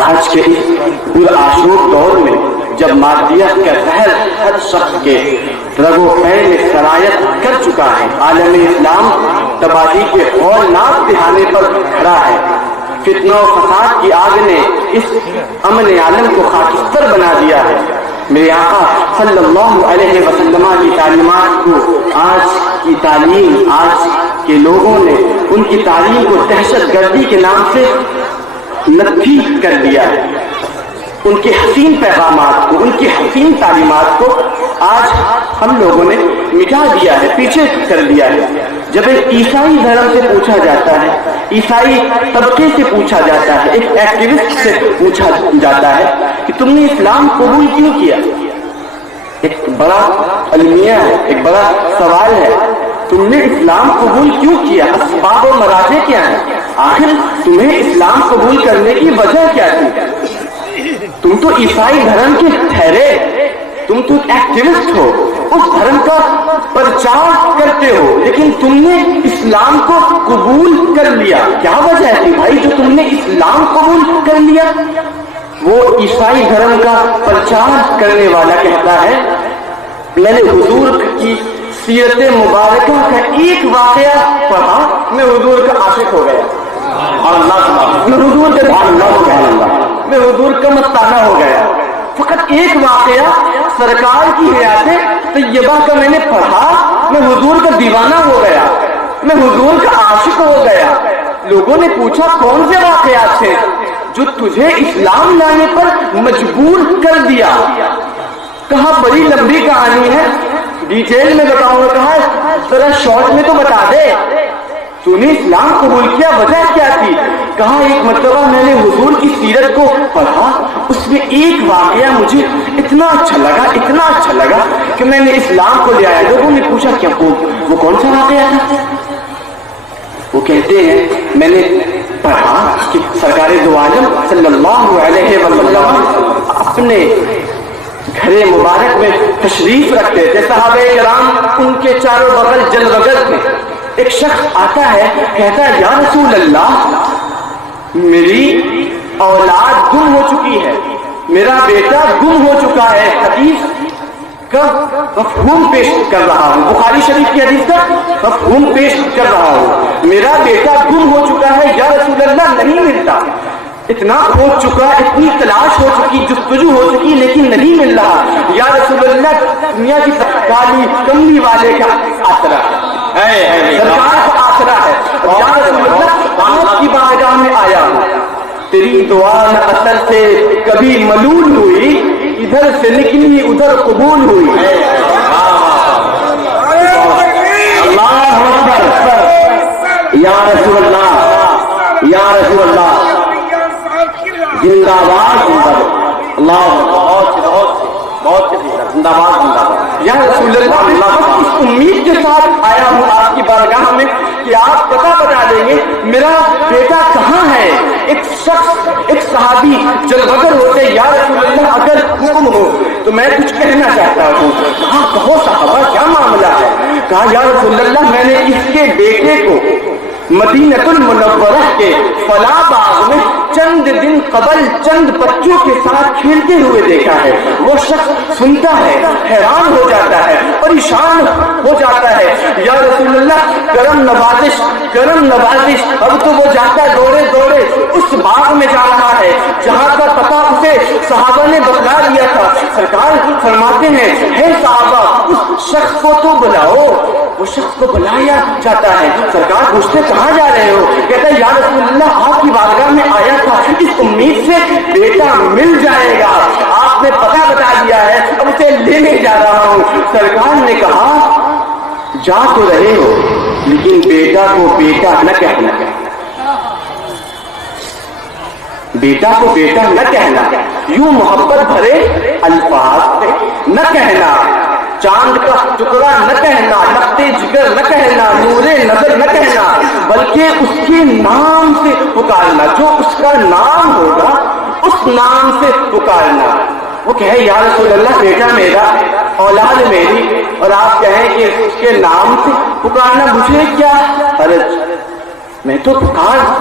آج کے اس پرآشوب دور میں جب مادیت کا زہر ہر شخص کے رگ و پے میں سرایت کر چکا ہے، عالم اسلام تباہی کے ہولناک دہانے پر کھڑا ہے، فتنہ و فساد کی آگ نے اس امن عالم کو خاکستر بنا دیا ہے۔ میرے آقا صلی اللہ علیہ وسلم کی تعلیمات کو آج کی تعلیم، آج کے لوگوں نے ان کی تعلیم کو دہشت گردی کے نام سے نفی کر دیا ہے۔ ان کے حسین پیغامات کو، ان کی حسین تعلیمات کو آج ہم لوگوں نے مٹا دیا ہے، پیچھے کر دیا ہے۔ جب ایک عیسائی دھرم سے پوچھا جاتا ہے، عیسائی طبقے سے پوچھا جاتا ہے، ایک ایکٹیوسٹ سے پوچھا جاتا ہے کہ تم نے اسلام قبول کیوں کیا، ایک بڑا المیہ ہے، ایک بڑا سوال ہے، تم نے اسلام قبول کیوں کیا، اسباب و مراحل کیا ہیں، آخر تمہیں اسلام قبول کرنے کی وجہ کیا تھی؟ تم تو عیسائی دھرم کے ٹھہرے، تم تو ایکٹیوسٹ ہو، اس دھرم کا پرچار کرتے ہو، لیکن تم نے اسلام کو قبول کر لیا، کیا وجہ تھی بھائی جو تم نے اسلام قبول کر لیا؟ وہ عیسائی دھرم کا پرچار کرنے والا کہتا ہے میں نے حضور کی سیرت مبارکہ کا ایک واقعہ پڑھا، میں حضور کا عاشق ہو گیا، میں حضور میں حضور کا مستانہ ہو گیا۔ فقط ایک واقعہ سرکار کی حیات طیبہ کا میں نے پڑھا، میں حضور کا دیوانہ ہو گیا، میں حضور کا عاشق ہو گیا۔ لوگوں نے پوچھا کون سے واقعات تھے جو تجھے اسلام لانے پر مجبور کر دیا؟ کہا بڑی لمبی کہانی ہے، ڈیٹیل میں بتاؤں گا، کہا ذرا شارٹ میں تو بتا دے، تو نے اسلام قبول کیا وجہ کیا تھی؟ کہا ایک مرتبہ میں نے حضور کی سیرت کو پڑھا، اس میں ایک واقعہ مجھے اتنا اچھا لگا کہ میں نے اسلام کو لے آیا۔ لوگوں نے پوچھا کیا وہ کون سا واقعہ تھا؟ وہ کہتے ہیں میں نے پڑھا کہ سرکار دو عالم صلی اللہ علیہ وسلم اپنے گھر مبارک میں تشریف رکھتے تھے، صحابہ کرام ان کے چاروں بغل جلوگر تھے۔ ایک شخص آتا ہے کہتا ہے یا رسول اللہ میری اولاد گم ہو چکی ہے، میرا بیٹا گم ہو چکا ہے، حدیث کا مفہوم پیش کر رہا ہوں، بخاری شریف کی حدیث کا مفہوم پیش کر رہا ہوں، میرا بیٹا گم ہو چکا ہے یا رسول اللہ نہیں ملتا، اتنا ہو چکا، اتنی تلاش ہو چکی، جستجو ہو چکی لیکن نہیں مل رہا، یا رسول اللہ دنیا کی کالی کملی والے کا آسرا ہے، سرکار کا آسرا ہے، یا رسول اللہ آپ کی بارگاہ میں آیا ہوں، تیری دعا نہ اثر سے کبھی ملول ہوئی، ادھر سے نکلی ادھر قبول ہوئی۔ اللہ اکبر، یا رسول اللہ، یا رسول اللہ، زندہ باد، اللہ بہت زندہ باد، یا رسول اللہ، اس امید کے ساتھ آیا ہوں آپ کی بارگاہ میں کہ آپ پتہ بتا دیں گے میرا بیٹا کہاں ہے۔ ایک شخص، ایک صحابی جلوگر ہوتے یا رسول اللہ اگر حکم ہو تو میں کچھ کہنا چاہتا ہوں۔ کہا کہو صحابہ کیا معاملہ ہے؟ کہا یا رسول اللہ میں نے اس کے بیٹے کو مدینہ المنورہ کے فلاں باغ میں چند دن قبل چند بچوں کے ساتھ کھیلتے ہوئے دیکھا ہے۔ وہ شخص سنتا ہے، حیران ہو جاتا ہے، پریشان ہو جاتا ہے، یا رسول اللہ کرم نوازش، کرم نوازش۔ اب تو وہ جاتا دوڑے دوڑے اس باغ میں جا رہا ہے جہاں کا پتہ اسے صحابہ نے بتلا دیا تھا۔ سرکار فرماتے ہیں ہے صحابہ اس شخص کو تو بلاؤ۔ وہ شخص کو بلایا جاتا ہے، سرکار پوچھتے کہاں جا رہے ہو؟ کہتا ہے یا رسول اللہ آپ کی بارگاہ میں آیا تھا اس امید سے بیٹا مل جائے گا، آپ نے پتہ بتا دیا ہے، اب اسے لینے جا رہا ہوں۔ سرکار نے کہا جا تو رہے ہو لیکن بیٹا کو بیٹا نہ کہنا، بیٹا کو بیٹا نہ کہنا، یوں محبت بھرے الفاظ سے نہ کہنا، چاند کا ٹکڑا نہ کہنا، نقطے جگر نہ کہنا، نور نظر نہ کہنا، بلکہ اس کے نام سے پکارنا، جو اس کا نام ہوگا اس نام سے پکارنا۔ وہ کہے یا رسول اللہ بیٹا میرا، اولاد میری، اور آپ کہیں کہ اس کے نام سے پکارنا، مجھے کیا حرج، میں تو پکار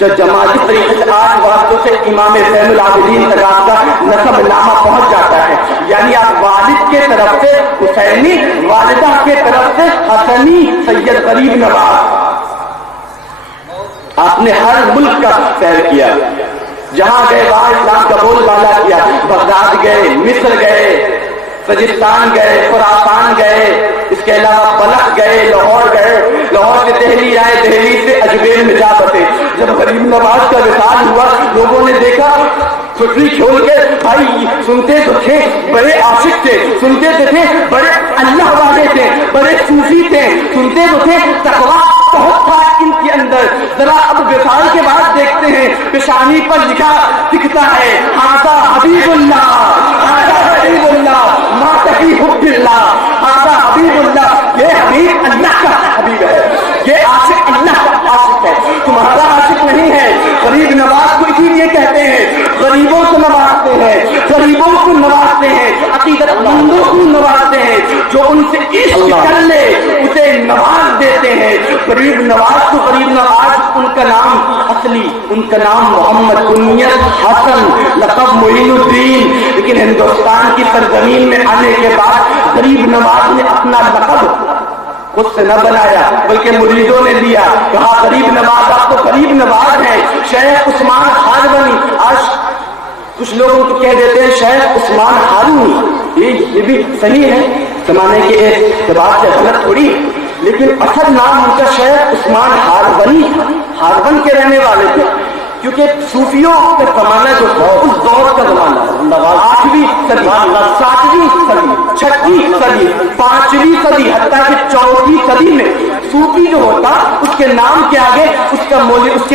جو جماعتی طریقے سے 8 واسطوں سے امام زین العابدین تک آپ کا نسب نامہ پہنچ جاتا ہے. یعنی آپ والد کے طرف سے حسینی، والدہ کے طرف سے حسنی، سید غریب نواز. آپ نے ہر ملک کا سیر کیا، جہاں گئے وہاں اسلام کا بول بالا کیا. بغداد گئے، مصر گئے، سجستان گئے، خراسان گئے، اس کے علاوہ بلخ گئے، لاہور گئے، لاہور سے دہلی آئے، دہلی سے اجمیر میں جا بسے. جب غریب نواز کا وصال ہوا، لوگوں نے دیکھا چھٹری کھول کے، بھائی سنتے تو تھے بڑے عاشق تھے، سنتے تو تھے بڑے اللہ والے تھے، بڑے صوفی تھے، سنتے تو تھے تقویٰ بہت تھا ان کے اندر. ذرا اب وصال کے بعد دیکھتے ہیں پیشانی پر لکھا دکھتا ہے ہاذا حبیب اللہ، ہاذا حبیب اللہ، ما تقی حب اللہ، ہاذا حبیب اللہ. یہ حبیب اللہ کا حبیب ہے، یہ عاشق اللہ کا عاشق ہے، تمہارا عاشق نہیں ہے. غریب نواز کو اسی لیے کہتے ہیں غریبوں کو نوازتے ہیں، غریبوں کو نوازتے ہیں، عقیدت مندوں کو نوازتے ہیں. جو ان سے عشق کر لے اسے نواز دیتے ہیں. غریب نواز کو غریب نواز ان کا نام اصلی، ان کا نام محمد کنیت حسن لقب معین الدین. لیکن ہندوستان کی سرزمین میں آنے کے بعد غریب نواز نے اپنا لقب خود سے نہ بنایا بلکہ مریدوں نے دیا. کہا غریب نواز آپ تو غریب نواز ہیں. شیخ عثمان ہارونی، آج کچھ لوگوں کو کہہ دیتے ہیں شیخ عثمان ہارونی، یہ بھی صحیح ہے زمانے کے اعتبار سے غلط تھوڑی، لیکن اصل نام ان کا شیخ عثمان ہارونی، ہارون کے رہنے والے تھے. کیونکہ صوفیوں کا زمانہ جو تھا اس دور کا زمانہ 8ویں صدی، 7ویں صدی، 6ویں صدی، 5ویں صدی، حتیٰ کہ 4ویں صدی میں صوفی جو ہوتا اس کے نام کے آگے اس کے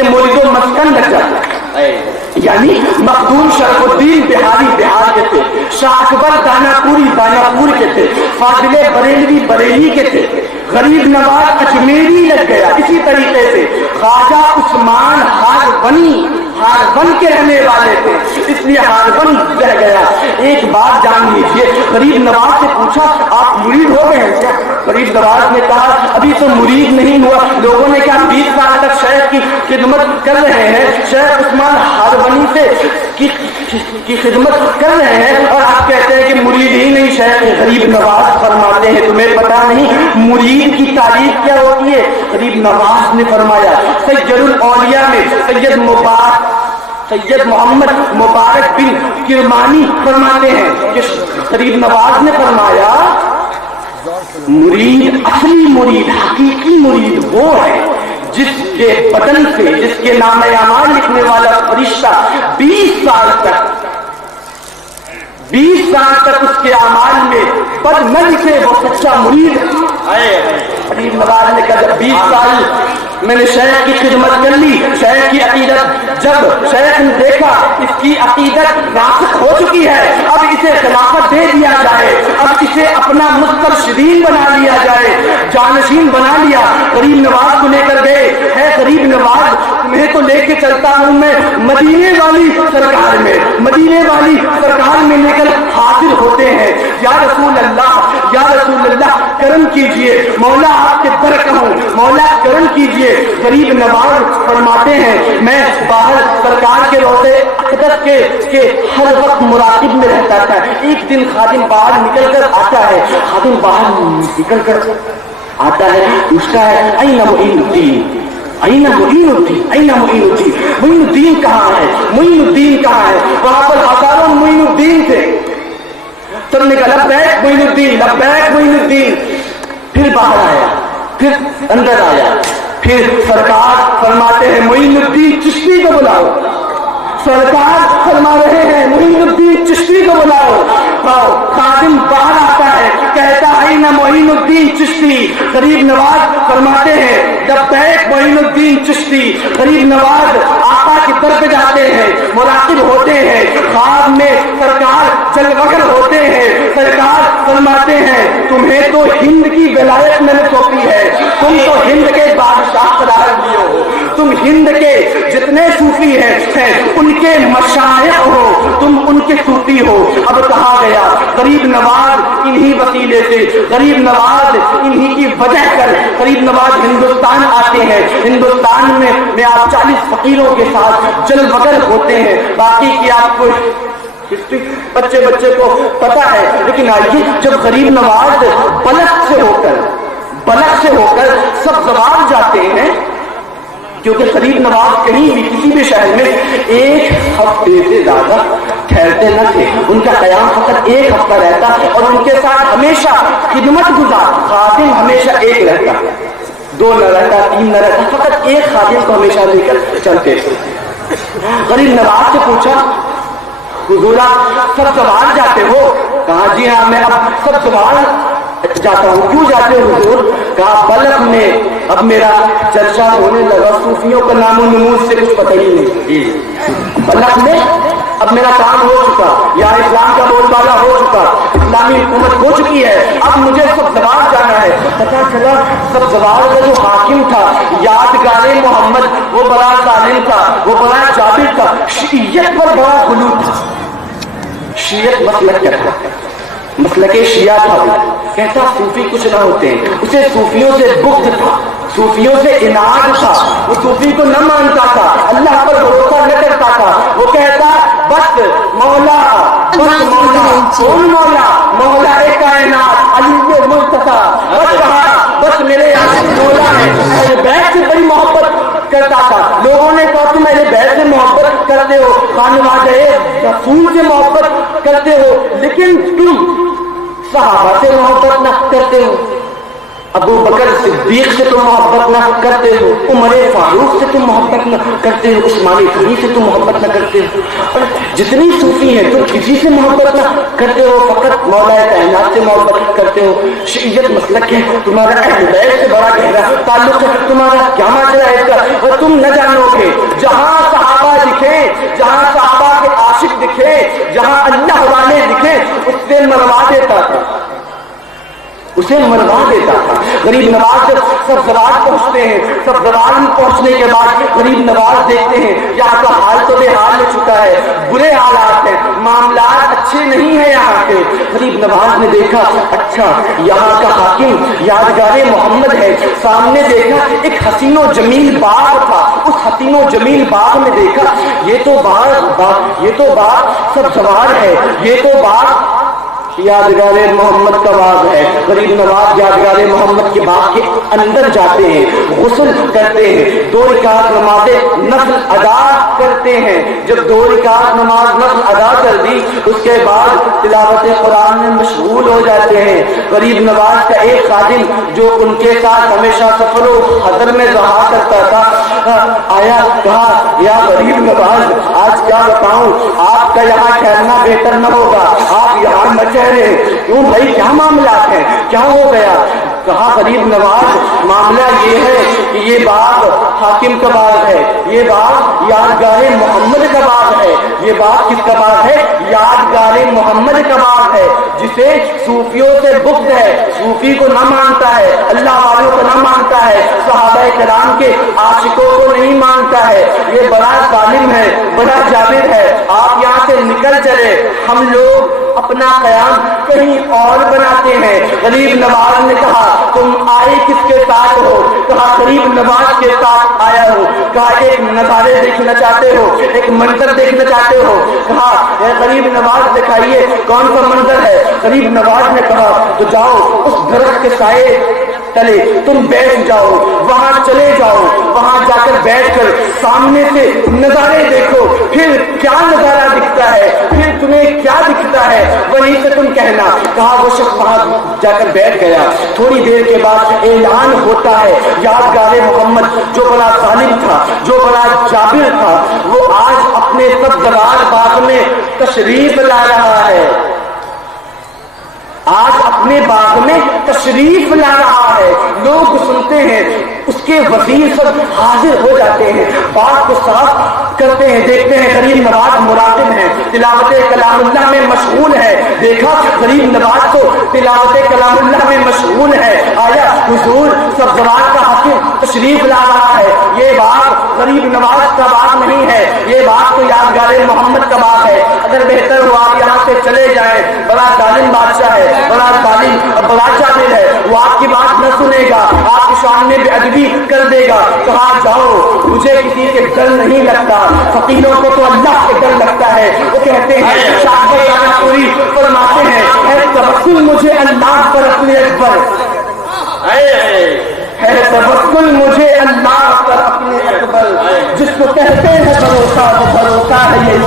مولد و مسکن لگ جاتا. یعنی مخدوم شرف الدین بہاری بہار کے تھے، شاہ اکبر داناپوری داناپور کے تھے، فاضل بریلوی بریلی کے تھے، غریب نواز اجمیری لگ گیا. اسی طریقے سے خواجہ عثمان ہارونی ہارون کے رہنے والے تھے، اس لیے ہارون رہ گیا. ایک بات جان لیجیے، غریب نواز سے پوچھا آپ مرید ہو گئے ہیں کیا؟ غریب نواز نے کہا ابھی تو مرید نہیں ہوا. لوگوں نے کہا 20 سال تک شیخ کی خدمت کر رہے ہیں، شیخ عثمان ہارونی سے کی خدمت کر رہے ہیں اور آپ کہتے ہیں کہ مرید ہی نہیں شیخ. غریب نواز فرماتے ہیں تمہیں پتا نہیں مرید کی تعریف کیا ہوتی ہے؟ غریب نواز نے فرمایا سید الاولیاء میں سید محمد مبارک بن کرمانی فرماتے ہیں کہ غریب نواز نے فرمایا مرید، اصلی مرید، حقیقی مرید وہ ہے جس کے بدن سے، جس کے نام اعمال لکھنے والا فرشتہ 20 سال تک اس کے اعمال میں بد نہ لکھے، وہ سچا مرید ہے. غریب نواز نے کہا جب 20 سال میں نے شیخ کی خدمت کر لی، شیخ کی عقیدت جب شیخ نے دیکھا اس کی عقیدت راسخ ہو چکی ہے، اب اسے خلافت دے دیا جائے، اب اسے اپنا مسترشدین بنا لیا جائے، جانشین بنا لیا. غریب نواز کو لے کر گئے. ہے غریب نواز تمہیں تو لے کے چلتا ہوں میں مدینے والی سرکار میں، مدینے والی سرکار میں لے کر حاضر ہوتے ہیں. یا رسول اللہ، یا رسول اللہ کرم کیجئے، مولا آپ کے در کہوں، مولا کرم کیجئے. غریب نواز فرماتے ہیں میں باہر سرکار کے روضے اقدس کے ہر وقت مراقب میں رہتا تھا. ایک دن خادم باہر نکل کر آتا ہے، خادم باہر نکل کر آتا ہے، پوچھتا ہے این معین الدین، این معین الدین، این معین الدین، معین الدین کہاں ہے، معین الدین کہاں ہے؟ وہاں پر ہزاروں معین الدین تھے. سب نے کہا لبیک معین الدین، لبیک معین الدین. پھر باہر آیا، پھر اندر آیا، پھر سرکار فرماتے ہیں معین الدین چشتی کو بلاؤ. سرکار فرما رہے ہیں معین الدین چشتی کو بلاؤ. خادم باہر آتا ہے، کہتا ہے نا معین الدین چشتی. غریب نواز فرماتے ہیں لبیک معین الدین چشتی. غریب نواز آقا کی طرف جاتے ہیں، مراقب ہوتے ہیں، خواب میں سرکار چل وگر ہوتے ہیں. سرکار فرماتے ہیں تمہیں تو ہند کی ولایت میں نے سونپی ہے، تم تو ہند کے بادشاہ قرار دیے ہو، تم ہند کے جتنے صوفی ہیں ان کے مشائخ ہو، تم ان کے صوفی ہو۔ اب کہا گیا غریب نواز انہی وسیلے سے، غریب نواز انہی کی وجہ کر غریب نواز ہندوستان آتے ہیں۔ ہندوستان میں آپ 40 فقیروں کے ساتھ جل وگر ہوتے ہیں، باقی کی آپ کو بچے کو پتا ہے۔ لیکن آئیے جب غریب نواز بلخ سے ہو کر سبزوار جاتے ہیں، کیونکہ غریب نواز کہیں بھی کسی بھی شہر میں ایک ہفتے سے زیادہ ٹھہرتے نہ تھے، ان کا قیام فقط ایک ہفتہ رہتا اور ان کے ساتھ ہمیشہ خدمت گزار خادم ہمیشہ ایک رہتا، 2 نہ رہتا، 3 نہ رہتا، فقط ایک خادم کو ہمیشہ لے کر چلتے تھے۔ غریب نواز سے پوچھا حضور آپ سبزوار جاتے ہو؟ کہا جی ہاں میں اب سبزوار جاتا ہوں۔ کیوں جاتے ہو حضور؟ کہا بلخ میں اب میرا چرچا ہونے لگا، صوفیوں کا نام و نمود سے کچھ پتہ ہی نہیں، بلخ میں اب میرا کام ہو چکا، یہاں اسلام کا بول بالا ہو چکا، اسلامی حکومت ہو چکی ہے، اب مجھے سبزوار جانا ہے۔ پتا چلا سبزوار کا جو حاکم تھا یادگار محمد، وہ بڑا ظالم تھا، وہ بڑا جابر تھا، شیعیت پر بڑا غلو تھا۔ شیعت مسلک کیا تھا؟ مسلک شیعہ تھا، کہتا صوفی کچھ نہ ہوتے ہیں، اسے صوفیوں سے بغض تھا، صوفیوں سے عناد تھا، وہ صوفی کو نہ مانتا تھا، اللہ پر بھروسہ نہ کرتا تھا، وہ کہتا بس مولا، بس مولا، کون مولا؟ مولا کائنات علی مرتضیٰ، بس کہا بس میرے عاشق مولا ہے۔ اہل بیت سے بڑی محبت کرتا تھا، لوگوں نے کہا تم اہل بیت سے محبت کرتے ہو، خانوادہ رسول سے محبت کرتے ہو، لیکن تم صحابہ سے محبت نہ کرتے ہو، ابو بکر صدیق سے تم محبت نہ کرتے ہو، عمر فاروق سے تم محبت نہ کرتے ہو، عثمان غنی سے تم محبت نہ کرتے ہو، اور جتنی صوفی ہیں تم کسی سے محبت نہ کرتے ہو، فقط مولا کائنات سے محبت کرتے ہو۔ شیعیت مسلک ہے، تمہارا اہل بیت سے بڑا گہرا تعلق ہے، تمہارا کیا معاملہ ہے اس کا؟ اور تم نہ جانو گے جہاں صحابہ دکھے، جہاں صحابہ کے عاشق دکھے، جہاں اللہ والے دکھے، اس سے مروا دیتا تھا، اسے مروا دیتا تھا۔ غریب نواز جب سبزوار پہنچتے ہیں، سبزوار میں پہنچنے کے بعد غریب نواز دیکھتے ہیں یہاں کا حال تو بے حال ہو چکا ہے، برے حالات ہیں، معاملات اچھے نہیں ہیں یہاں کے۔ غریب نواز نے دیکھا اچھا یہاں کا حاکم یادگار محمد ہے، سامنے دیکھا ایک حسین و جمیل باغ تھا، اس حسین و جمیل باغ میں دیکھا یہ تو باغ سبزوار ہے، یہ تو باغ یادگار محمد کا باغ ہے۔ غریب نواز یادگار محمد کے باغ کے اندر جاتے ہیں، غسل کرتے ہیں، 2 رکعت نماز نفل ادا کرتے ہیں۔ جب 2 رکعت نماز نفل ادا کر دی اس کے بعد تلاوت قرآن میں مشغول ہو جاتے ہیں۔ غریب نواز کا ایک خادم جو ان کے ساتھ ہمیشہ سفر و حضر میں رہا کرتا تھا آیا، کہا یا غریب نواز آج کیا بتاؤں، آپ کا یہاں ٹھہرنا بہتر نہ ہوگا، آپ یہاں نہ ٹھہرے۔ کیوں بھائی کیا معاملات ہیں، کیا ہو گیا؟ کہا غریب نواز معاملہ یہ ہے کہ یہ باغ حاکم کا باغ ہے، یہ باغ یادگار محمد کا باغ ہے۔ یہ باغ کس کا باغ ہے؟ یادگار محمد کا باغ ہے، جسے صوفیوں سے بغض ہے، صوفی کو نہ مانتا ہے، اللہ والوں کو نہ مانتا ہے، صحابہ کرام کے عاشقوں کو نہیں مانتا ہے، یہ بڑا ظالم ہے، بڑا جابر ہے، آپ یہاں سے نکل چلے، ہم لوگ اپنا قیام کہیں اور بناتے ہیں۔ غریب نواز نے کہا تم آئے کس کے ساتھ ہو؟ کہا غریب نواز کے ساتھ آیا ہو۔ کہا ایک نظارے دیکھنا چاہتے ہو، ایک منظر دیکھنا چاہتے ہو؟ کہا اے غریب نواز دکھائیے کون سا منظر ہے؟ غریب نواز نے کہا تو جاؤ اس درخت کے سائے تلے تم بیٹھ جاؤ، وہاں چلے جاؤ، وہاں جا کر بیٹھ کر سامنے سے نظارے دیکھو، پھر کیا نظارہ دکھتا ہے، پھر تمہیں کیا دکھتا ہے وہیں سے تم کہنا۔ کہا وہ شخص وہاں جا کر بیٹھ گیا، تھوڑی دیر کے بعد اعلان ہوتا ہے یادگار محمد جو بڑا ظالم تھا، جو بڑا جابر تھا، وہ آج اپنے سبزوار باغ میں تشریف لا رہا ہے، آج اپنے باغ میں تشریف لا رہا ہے، لوگ سنتے ہیں، اس کے وزیر سب حاضر ہو جاتے ہیں، باغ کو صاف کرتے ہیں، دیکھتے ہیں غریب نواز مراقب ہے، تلاوت کلام اللہ میں مشغول ہے، دیکھا غریب نواز کو تلاوت کلام اللہ میں مشغول ہے، آیا حضور سب زبان کا حاکم تشریف لا رہا ہے، یہ باغ غریب نواز کا باغ نہیں ہے، یہ باغ تو یادگار محمد کا باغ ہے، اگر بہتر ہو آپ یہاں سے چلے جائیں، بڑا ظالم بادشاہ ہے، بڑا ظالم بڑا جاہل ہے، وہ آپ کی بات نہ سنے گا، آپ کی شان میں بے ادبی کر دے گا، کہا جاؤ مجھے کسی کے ڈر نہیں لگتا، فقیروں کو تو اللہ کے ڈر لگتا ہے، وہ کہتے ہیں شاہ پوری فرماتے ہیں ہے توکل مجھے اللہ پر اپنے اکبر، ہے توکل مجھے اللہ پر اپنے اکبر، جس کو کہتے ہیں بھروسہ وہ بھروسہ ہے، یہ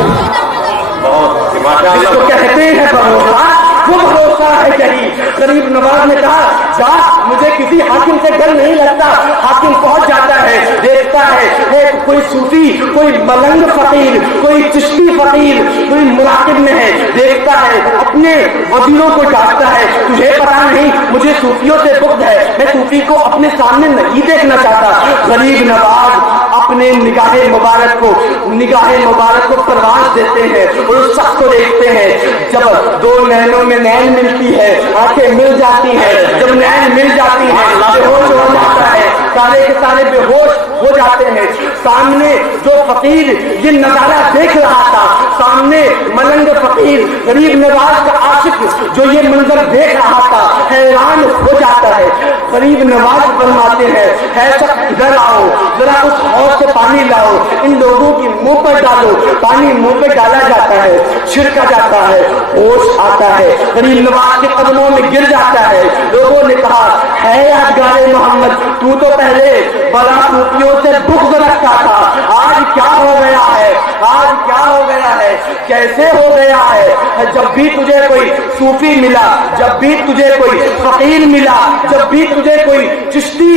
جس کو کہتے ہیں بھروسہ وہ بھروسہ ہے یہی۔ غریب نواز نے کہا جا مجھے کسی حاکم سے ڈر نہیں لگتا، حاکم پہنچ جاتا ہے، دیکھتا ہے کوئی صوفی، کوئی ملنگ فقیر، کوئی چشتی فقیر، کوئی مراقب میں ہے، دیکھتا ہے اپنے وزیروں کو ڈانٹتا ہے، تجھے پتا نہیں مجھے صوفیوں سے بغض ہے، میں صوفی کو اپنے سامنے نہیں دیکھنا چاہتا۔ غریب نواز اپنے نگاہ مبارک کو پرواز دیتے ہیں اور اس شخص کو دیکھتے ہیں، جب دو نینوں میں نین ملتی ہے، آنکھیں مل جاتی ہیں، جب نین مل جاتی ہے بے ہوش ہو جاتا ہے، سارے کے سارے بے ہوش ہو جاتے ہیں۔ سامنے جو فقیر یہ نظارہ دیکھ رہا تھا، سامنے ملنگ فقیر غریب نواز کا عاشق جو یہ منظر دیکھ رہا تھا، حیران ہو جاتا ہے۔ غریب نواز فرماتے ہیں ہے سب ادھر آؤ، ذرا اس حوض سے پانی لاؤ، ان لوگوں کی منہ پر ڈالو، پانی منہ پہ ڈالا جاتا ہے، چھڑکا جاتا ہے، ہوش آتا ہے، غریب نواز کے قدموں میں گر جاتا ہے۔ لوگوں نے کہا ہے یادگار محمد تو پہلے بڑا صوفیوں سے بغض رکھتا تھا، آج کیا ہو گیا ہے، آج کیا ہو گیا ہے، کیسے ہو گیا ہے؟ جب بھی تجھے کوئی صوفی ملا، جب بھی تجھے کوئی فقیر ملا، جب بھی تجھے کوئی چشتی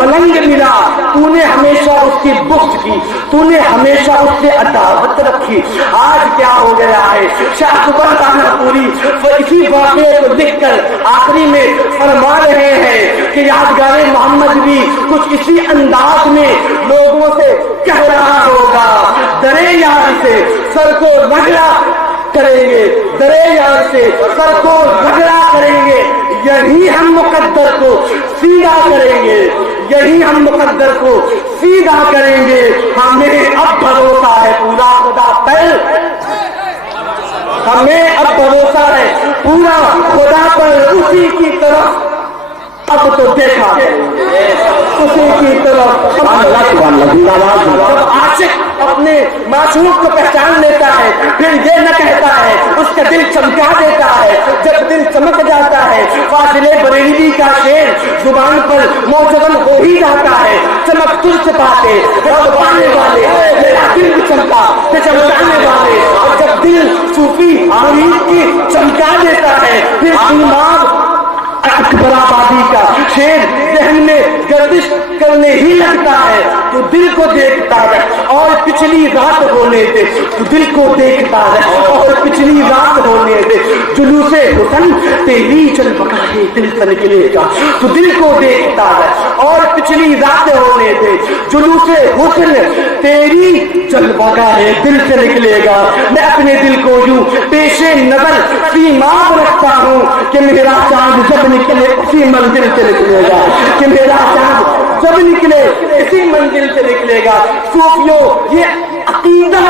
ملنگ ملا، تو نے ہمیشہ اس کی بغض کی، تو نے ہمیشہ اس سے عداوت رکھی، آج کیا ہو گیا ہے؟ شاہ اکبر خانہ پوری اسی واقعے کو لکھ کر آخری میں فرما رہے ہیں کہ یادگار محمد بھی کچھ اسی انداز میں لوگوں سے کہہ رہا ہوگا، درے یار سے سر کو رگڑا کریں گے، درے یار سے سر کو رگڑا کریں گے، یہی ہم مقدر کو سیدھا کریں گے، یہی ہم مقدر کو سیدھا کریں گے، ہمیں اب بھروسہ ہے پورا خدا پر، ہمیں اب بھروسہ ہے پورا خدا پر، اسی کی طرف اب تو دیکھا ہے، اسی کی طرف جب عاشق اپنے معشوق کو پہچان لیتا ہے پھر یہ نہ کہتا ہے، اس کا دل چمکا دیتا ہے، جب دل چمک جاتا ہے فاضل بریلوی کا شعر زبان پر موجود ہو ہی جاتا ہے، چمک تجھ سے پاتے پانے والے میرا دل بھی چمکا چمکانے والے، اور جب دل صوفی مرید کی چمکا دیتا ہے پھر دماغ اکبر آبادی کا شعر ذہن میں گردش کرنے ہی لگتا ہے، تو دل کو دیکھتا ہے اور پچھلی رات ہونے دے، تو دل کو دیکھتا ہے اور پچھلی رات ہونے دے، جلوس حسن تیری چل بکا ہے دل سے نکلے گا، تو دل کو دیکھتا ہے اور پچھلی رات ہونے دے، جلوس حسن تیری چل بکا ہے دل سے نکلے گا، میں اپنے دل کو یوں پیش نظر سیماب رکھتا ہوں کہ میرا چاند جب نکلے اسی منزل سے نکلے گا، کہ میرا چاند جب نکلے اسی منزل سے نکلے گا۔ صوفیوں یہ عقیدہ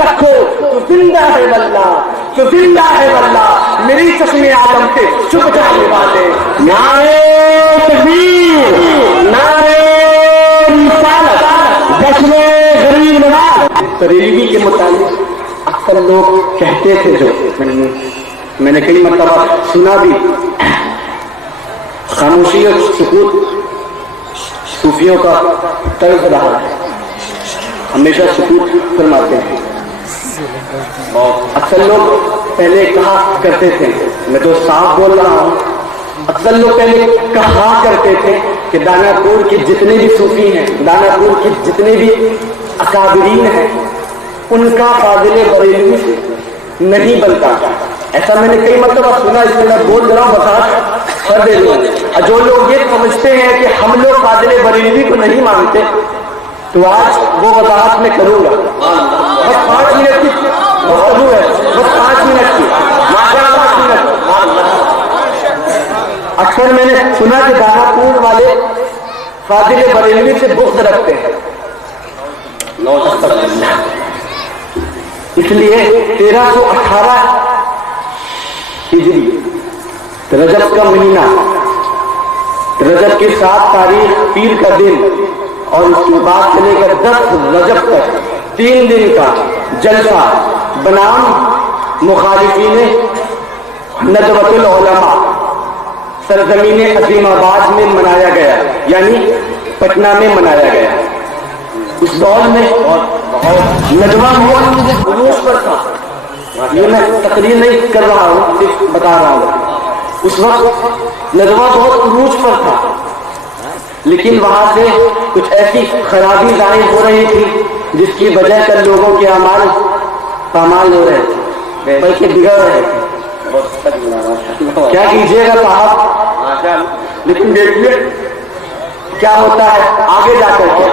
رکھو تو زندہ ہے واللہ، تو زندہ ہے واللہ میری چشم عالم سے چھپ جانے والے، نعرہ تکبیر، نعرہ رسالت، جشن غریب نواز۔ بریلوی کے متعلق اکثر لوگ کہتے تھے، جو میں نے کئی مرتبہ سنا بھی، خاموشی اور سکوت صوفیوں کا طرز رہا ہے، ہمیشہ سکوت فرماتے ہیں، اور اکثر لوگ پہلے کہا کرتے تھے، میں تو صاف بول رہا ہوں، اکثر لوگ پہلے کہا کرتے تھے کہ دانا پور کے جتنے بھی صوفی ہیں، دانا پور کے جتنے بھی اکابرین ہیں، ان کا فاضل بریلوی سے نہیں بنتا، ایسا میں نے کئی مرتبہ سنا، اس لیے میں بول رہا ہوں، وضاحت کر دے دوں. اور جو لوگ یہ سمجھتے ہیں کہ ہم لوگ فاضل بریلوی کو نہیں مانتے، تو آج وہ وضاحت میں کروں گا. بس 5 منٹ کی گفتگو ہے، بس 5 منٹ کی، 5 منٹ. اکثر میں نے سنا کہ داناپور والے فاضل بریلوی سے بغض رکھتے ہیں، اس لیے 1318 ہجری رجب کا مہینہ، رجب کی 7 تاریخ پیر کا دن، اور اس کے بعد سے لے کر 10 رجب تک 3 دن کا جلسہ بنام مخالفین ندوۃ العلماء سرزمین عظیم آباد میں منایا گیا، یعنی پٹنہ میں منایا گیا. اس دور میں ندوہ بہت عروج پر تھا. یہ میں تقریر نہیں کر رہا ہوں، صرف بتا رہا ہوں. اس وقت ندوہ بہت عروج پر تھا، لیکن وہاں سے کچھ ایسی خرابی ظاہر ہو رہی تھی جس کی وجہ سے لوگوں کے اعمال پامال ہو رہے تھے، بلکہ بگڑ رہے تھے. کیا کیجیے گا صاحب، لیکن دیکھیے کیا ہوتا ہے آگے جا کر کے.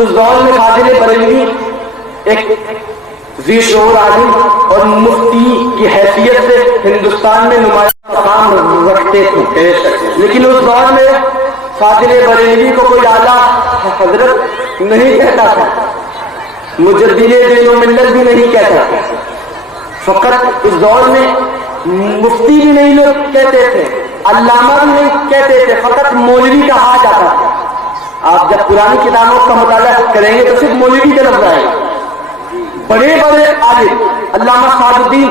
اس دور میں فاضل بریلوی ایک ذی شعور عالم اور مفتی کی حیثیت سے ہندوستان میں نمایاں مقام رکھتے تھے، لیکن اس دور میں فاضل بریلوی کو کوئی اعلیٰ حضرت نہیں کہتا تھا، مجدد دین و ملت بھی نہیں کہتا تھا. فقط اس دور میں مفتی بھی نہیں لوگ کہتے تھے، علامہ بھی نہیں کہتے تھے، فقط مولوی کہا جاتا تھا. آپ جب پرانی کتابوں کا مطالعہ کریں گے تو صرف مولوی کا لفظ آئے گا. بڑے بڑے عالم، علامہ سعد الدین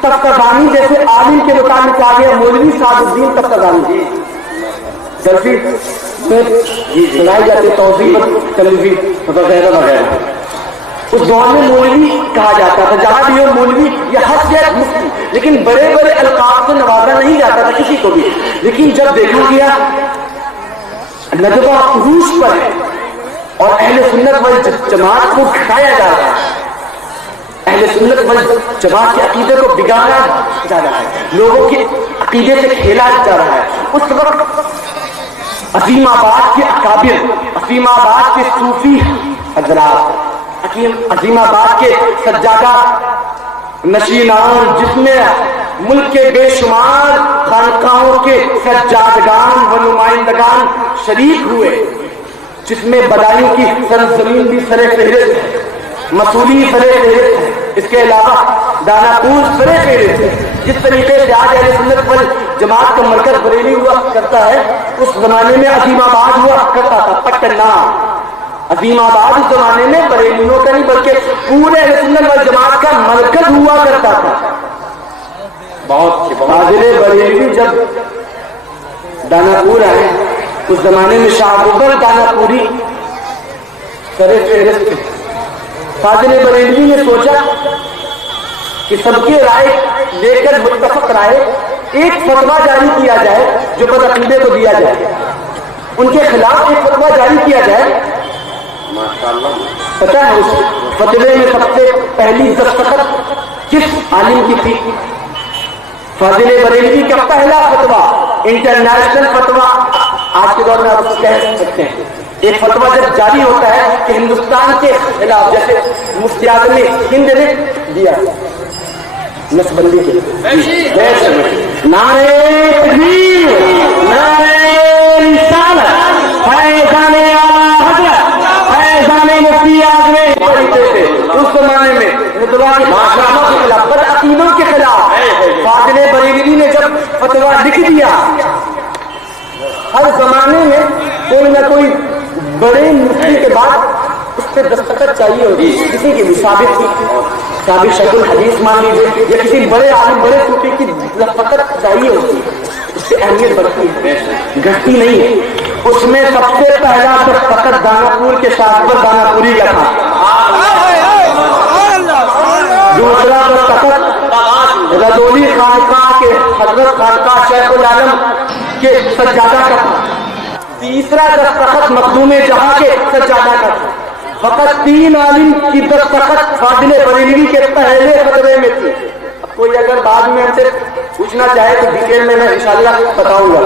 تفتزانی جیسے عالم کے مطابق آ گیا مولوی سعد الدین تفتزانی. جلدی میں سنائی جاتی توضیح وغیرہ وغیرہ. اس دور میں مولوی کہا جاتا تھا، جہاں بھی ہو مولوی یا حسیت مفتی، لیکن بڑے بڑے القاب سے نوازا نہیں جاتا تھا کسی کو بھی. لیکن جب دیکھا گیا ندوہ عروج پر ہے اور اہل سنت والجماعت کو گھٹایا جا رہا ہے، اہل سنت والجماعت کے عقیدے کو بگاڑا جا رہا ہے، لوگوں کے عقیدے سے کھیلا جا رہا ہے، اس وقت عظیم آباد کے اکابر، عظیم آباد کے صوفی حضرات، عظیم آباد کے سجادہ نشینان، جس میں ملک کے بے شمار خانقاہوں کے سجادگان و نمائندگان شریک ہوئے، جس میں بدایوں کی سرزمین بھی سر فہرست ہے، مسولی سر فہرست ہے، اس کے علاوہ داناپور سر فہرست ہے. جس طریقے سے آج اہل سنت والجماعت کا مرکز بریلی ہوا کرتا ہے، اس زمانے میں عظیم آباد ہوا کرتا تھا، پٹنہ. عظیم آباد اس زمانے میں بریلیوں کا نہیں بلکہ پورے اہل سنت والجماعت کا مرکز ہوا کرتا تھا. فاضل بریلوی جب داناپور آئے، اس زمانے میں شاہ ابوبکر داناپوری سر فہرست تھے. فاضل بریلوی نے سوچا کہ سب کی رائے لے کر متفق رائے ایک فتویٰ جاری کیا جائے جو بدعقیدے کو دیا جائے، ان کے خلاف ایک فتویٰ جاری کیا جائے. پتہ ہے اس فتوے میں سب سے پہلی دستخط کس عالم کی تھی؟ فاضل بریلوی کا پہلا فتویٰ، انٹرنیشنل فتویٰ آج کے دور میں آپ کہہ سکتے ہیں. ایک فتویٰ جب جاری ہوتا ہے کہ ہندوستان کے خلاف، جیسے مفتی اعظم ہند نے دیا نسبندی کے نعرے تکبیر، نعرے رسالت، فیضان اعلیٰ حضرت، فیضان مفتی اعظم. اس زمانے میں بدعقیدوں کے خلاف فاضل بریلوی نے جب فتویٰ لکھ دیا، ہر زمانے میں کوئی نہ کوئی بڑے مفتی کے بعد اس پہ دستخط چاہیے ہوگی، کسی کی بھی ثابت کی، ثابت شیخ الحدیث مان لیجیے، یا کسی بڑے عالم بڑے صوفی کی دستخط چاہیے ہوگی. اس سے اہمیت بڑھتی ہے، گھٹتی نہیں ہے. اس میں سب سے پہلا دستخط داناپور کے شاہپور داناپوری کا تھا. دوسرا دستخط ردولی خانقاہ کے حضرت خانقاہ شیخ العالم کے سجادہ کا تھا. تیسرا دستخط مخدوم جہاں کے سجادہ کا تھا. فقط 3 عالم کی دستخط فاضل بریلوی کے پہلے فتوے میں تھی. کوئی اگر بعد میں ہم سے پوچھنا چاہے تو ڈیٹیل میں انشاءاللہ بتاؤں گا.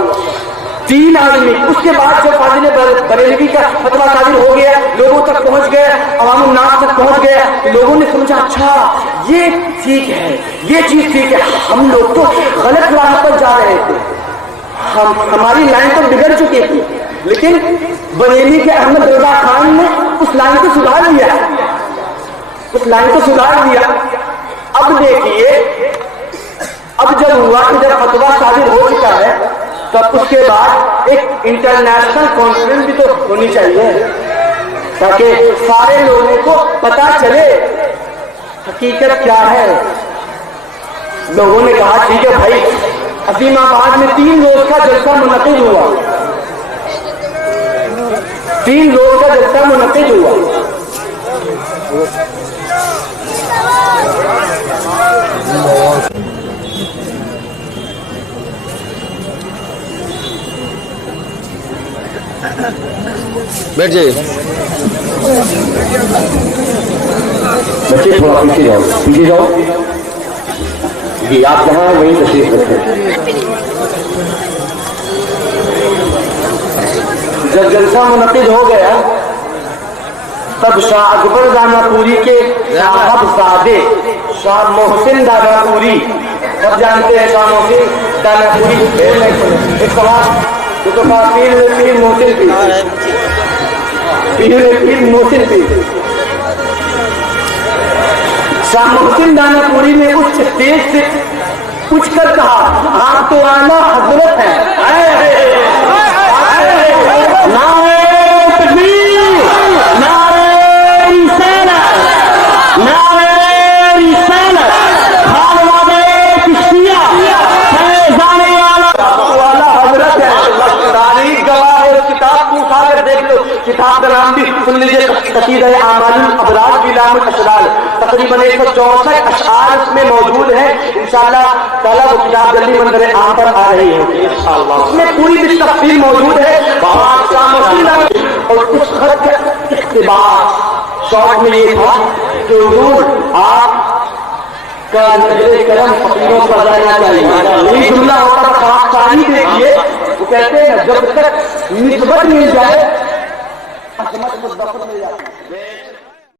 3 آدمی. اس کے بعد جب فاضل بریلوی کا فتویٰ صادر ہو گیا, لوگوں تک پہنچ گیا, عوام الناس تک پہنچ گیا, لوگوں نے سمجھا اچھا یہ ٹھیک ہے, یہ چیز ٹھیک ہے. ہم لوگ تو غلط راہ پر جا رہے تھے, ہماری لائن تو بگڑ چکی تھی, لیکن بریلی کے احمد رضا خان نے اس لائن کو سدھار دیا, اس لائن کو سدھار دیا. اب دیکھیے, اب جب ہوا کہ جب فتویٰ صادر ہو چکا ہے تب اس کے بعد ایک انٹرنیشنل کانفرنس بھی تو ہونی چاہیے تاکہ سارے لوگوں کو پتا چلے حقیقت کیا ہے. لوگوں نے کہا ٹھیک ہے بھائی, عظیم آباد میں 3 روز کا جلسہ منعقد ہوا, 3 روز کا جلسہ منعقد ہوا. بیٹھ جائیے بچے, تھوڑا پیچھے جاؤ, پیچھے جاؤ. جی آپ جہاں ہیں وہیں تشریف رکھیں. جب جلسہ منعقد ہو گیا تب شاہ اکبر دانا پوری کے صاحبزادے شاہ محسن دانا پوری, سب جانتے ہیں شاہ محسن دانا پوری, ایک سوال تو کہا پیر محسن پیر محسن پیر. شاہ محسن دانا پوری نے اس اسٹیج سے پوچھ کر کہا آپ تو اعلیٰ حضرت ہیں, نعرہ تکبیر, نعرہ رسالت, نعرہ رسالت, خالد چشتیہ, فیضان اعلیٰ حضرت ہے. تاریخ گواہ ہے, کتاب کو اٹھا کر دیکھ لو, کتاب کا نام بھی سن لیجیے, قصیدہ اعمال الابرار فی لام الاسرار, تقریباً 164 اشعار اس میں موجود ہیں. انشاءاللہ تعالیٰ وہ کتاب جلدی منظر عام پر آ رہی ہے انشاءاللہ. اس میں پوری بھی تفصیل موجود ہے. اور اس خط کا اقتباس شوق میں یہ تھا کہ حضور آپ کا نظر کرم فقیروں پر جانا چاہیے. یہی جملہ ہوتا ہے. خاص تاریخ دیکھیے, وہ کہتے ہیں جب تک نسبت مل جائے عظمت کو دفن مل جاتی ہے.